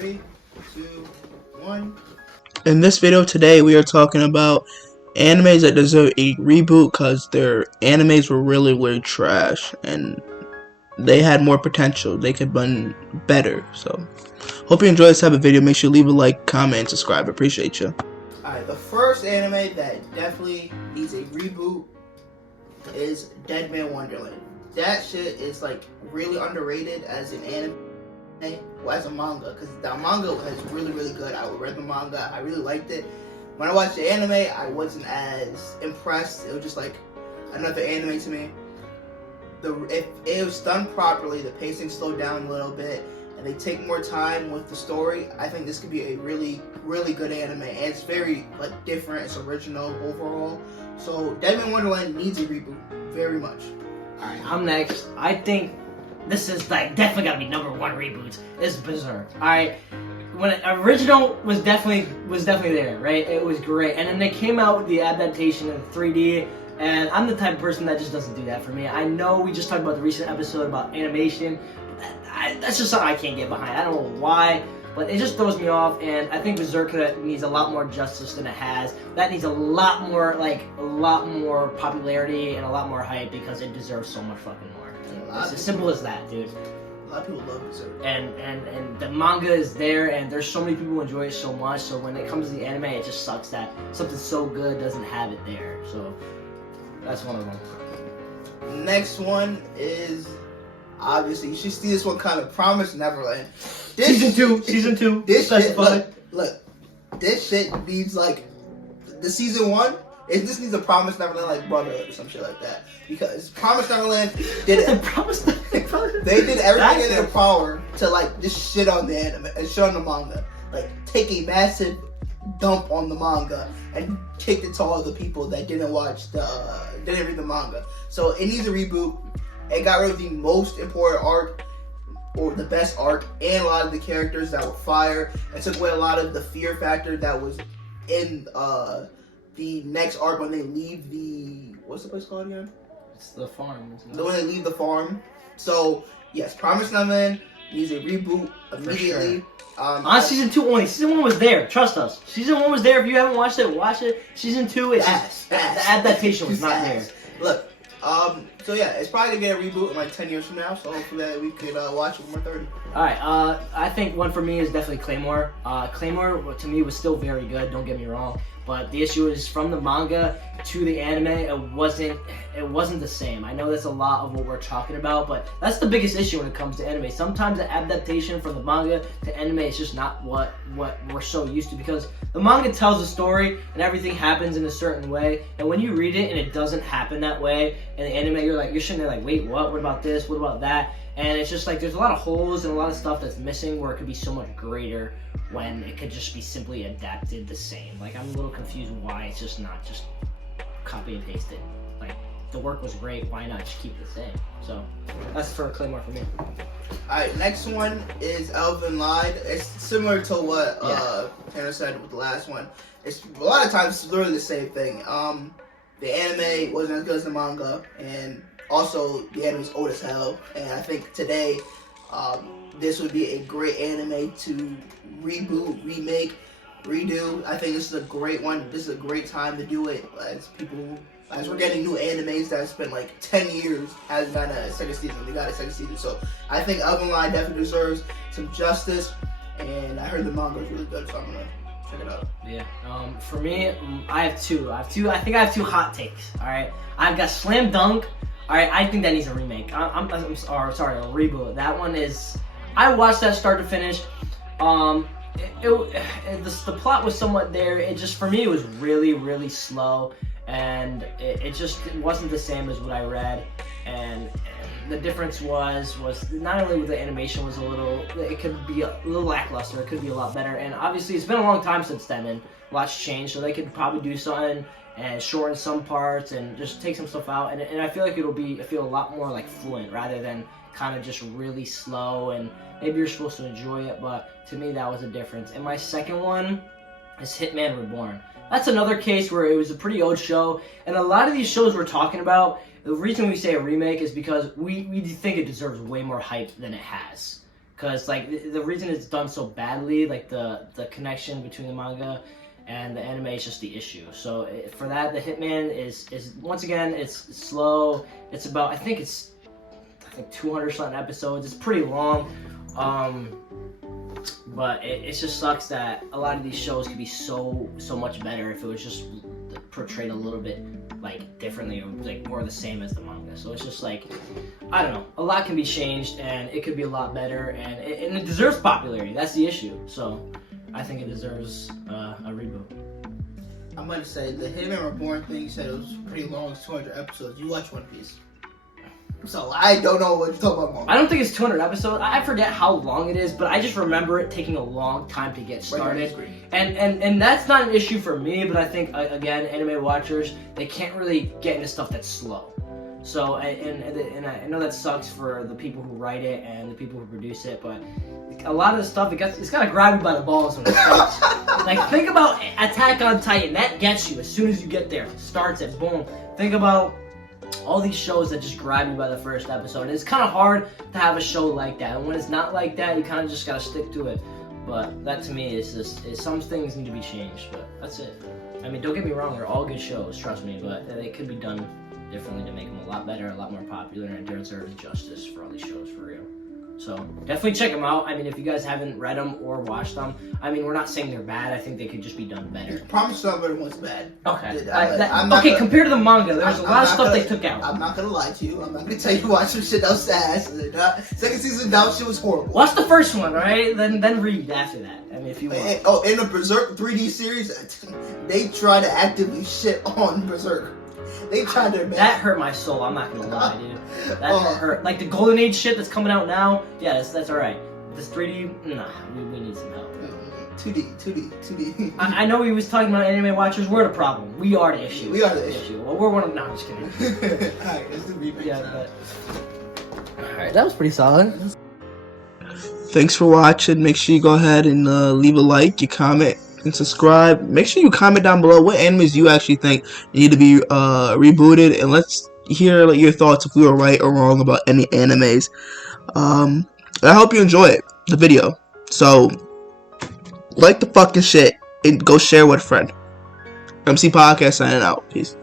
3, 2, 1. In this video today, we are talking about animes that deserve a reboot because their animes were really trash and they had more potential. They could have been better. So, hope you enjoy this type of video. Make sure you leave a like, comment, and subscribe. Appreciate you. Alright, the first anime that definitely needs a reboot is Dead Man Wonderland. That shit is like really underrated as an anime. Well, as a manga, because the manga was really good. I read the manga, I really liked it. When I watched the anime, I wasn't as impressed. It was just like another anime to me. If it was done properly, the pacing slowed down a little bit, and they take more time with the story, I think this could be a really good anime. And it's very like different. It's original overall. So Dead Man Wonderland needs a reboot very much. Alright, I'm next. I think this is like definitely gotta be number one reboots. Is Berserk. Alright. When original was definitely there, right? It was great. And then they came out with the adaptation in 3D, and I'm the type of person that just doesn't do that for me. I know we just talked about the recent episode about animation, but that's just something I can't get behind. I don't know why, but it just throws me off, and I think Berserk needs a lot more justice than it has. That needs a lot more popularity and a lot more hype because it deserves so much fucking more. It's as simple as that, dude. A lot of people love Berserk. And the manga is there, and there's so many people who enjoy it so much, so when it comes to the anime, it just sucks that something so good doesn't have it there. So that's one of them. Next one is, obviously, you should see this one coming. Promise Neverland. Season 2. This shit, look, this shit needs like the season 1. It just needs a Promise Neverland like Brotherhood or some shit like that. Because Promise Neverland did it. They did everything in their power to like just shit on the anime and shit on the manga. Like take a massive dump on the manga and kicked it to all the people that didn't read the manga. So it needs a reboot. It got rid of the most important arc, or the best arc, and a lot of the characters that were fire. It took away a lot of the fear factor that was in the next arc when they leave the, what's the place called again? It's the farm. When they leave the farm. So yes, Promise Neverland needs a reboot immediately. Sure. On season 2 only. Season 1 was there. Trust us. Season 1 was there. If you haven't watched it, watch it. Season 2 is the adaptation was not there. Look. So yeah, it's probably gonna get a reboot in like 10 years from now. So hopefully we could watch it when we're 30. All right. I think one for me is definitely Claymore. Claymore to me was still very good. Don't get me wrong. But the issue is from the manga to the anime, it wasn't the same. I know that's a lot of what we're talking about, but that's the biggest issue when it comes to anime. Sometimes the adaptation from the manga to anime is just not what we're so used to, because the manga tells a story and everything happens in a certain way, and when you read it and it doesn't happen that way, and the anime you're sitting there like, wait, what about this, what about that? And it's just like there's a lot of holes and a lot of stuff that's missing where it could be so much greater when it could just be simply adapted the same. Like, I'm a little confused why it's just not just copy and paste it. Like, the work was great, why not just keep it the same? So that's for Claymore for me. Alright, next one is Elven Lied. It's similar to what Tanner said with the last one. It's a lot of times it's literally the same thing. The anime wasn't as good as the manga, and also the anime's old as hell. And I think today this would be a great anime to reboot, remake, redo. I think this is a great one. This is a great time to do it, as we're getting new animes that have spent like 10 years hasn't gotten a second season. They got a second season. So I think Elven Lied definitely deserves some justice, and I heard the manga is really good, so I'm gonna check it out. Yeah. For me, I have two. I think I have two hot takes. All right. I've got Slam Dunk. All right. I think that needs a remake. I'm sorry, a reboot. That one is. I watched that start to finish. The plot was somewhat there. It just, for me, it was really slow, and it wasn't the same as what I read. And the difference was not only the animation was it could be a little lackluster, it could be a lot better. And obviously it's been a long time since then, and a lot's changed, so they could probably do something and shorten some parts and just take some stuff out. And I feel like I feel a lot more like fluent rather than kind of just really slow, and maybe you're supposed to enjoy it, but to me that was a difference. And my second one is Hitman Reborn. That's another case where it was a pretty old show, and a lot of these shows we're talking about, the reason we say a remake is because we think it deserves way more hype than it has. because like the reason it's done so badly, like the connection between the manga and the anime is just the issue. So for that, the Hitman is once again, it's slow. It's about I think 200 something episodes. It's pretty long, but it just sucks that a lot of these shows could be so much better if it was just portrayed a little bit like differently, or like more the same as the manga. So it's just like, I don't know, a lot can be changed and it could be a lot better, and it deserves popularity. That's the issue. So I think it deserves a reboot. I'm gonna say the Hitman Reborn thing. You said it was pretty long. It's 200 episodes. You watch One Piece, so I don't know what you're talking about. I don't think it's 200 episodes. I forget how long it is, but I just remember it taking a long time to get started. And that's not an issue for me, but I think again, anime watchers, they can't really get into stuff that's slow. So and I know that sucks for the people who write it and the people who produce it, but a lot of the stuff it's gotta grab you by the balls when it starts. Like think about Attack on Titan, that gets you as soon as you get there. Starts it, boom. Think about all these shows that just grab you by the first episode. And it's kind of hard to have a show like that, and when it's not like that, you kind of just gotta stick to it. But that to me is some things need to be changed, but that's it. I mean, don't get me wrong, they're all good shows, trust me, but they could be done differently to make them a lot better, a lot more popular, and it deserves justice for all these shows, for real. So definitely check them out. I mean, if you guys haven't read them or watched them, I mean, we're not saying they're bad. I think they could just be done better. Promise Neverland's bad. Okay. Compared to the manga, there's a lot of stuff they took out. I'm not gonna lie to you. I'm not gonna tell you to watch some shit that was sad. Second season, that shit was horrible. Watch the first one, alright? Then read after that. I mean, if you want. Oh, in the Berserk 3D series, they try to actively shit on Berserk. They tried their best. That hurt my soul, I'm not gonna lie, dude. That hurt. Like the Golden Age shit that's coming out now, yeah, that's alright. This 3D, nah, we need some help. 2D. I know we was talking about anime watchers, we're the problem. We are the issue. We are the issue. Well, we're one of, no, I'm just kidding. Alright, let's do remakes. Yeah, alright, that was pretty solid. Thanks for watching. Make sure you go ahead and leave a like, you comment, and subscribe. Make sure you comment down below what animes you actually think need to be rebooted, and let's hear like your thoughts if we were right or wrong about any animes. I hope you enjoy the video. So like the fucking shit and go share with a friend. MCpodcast signing out. Peace.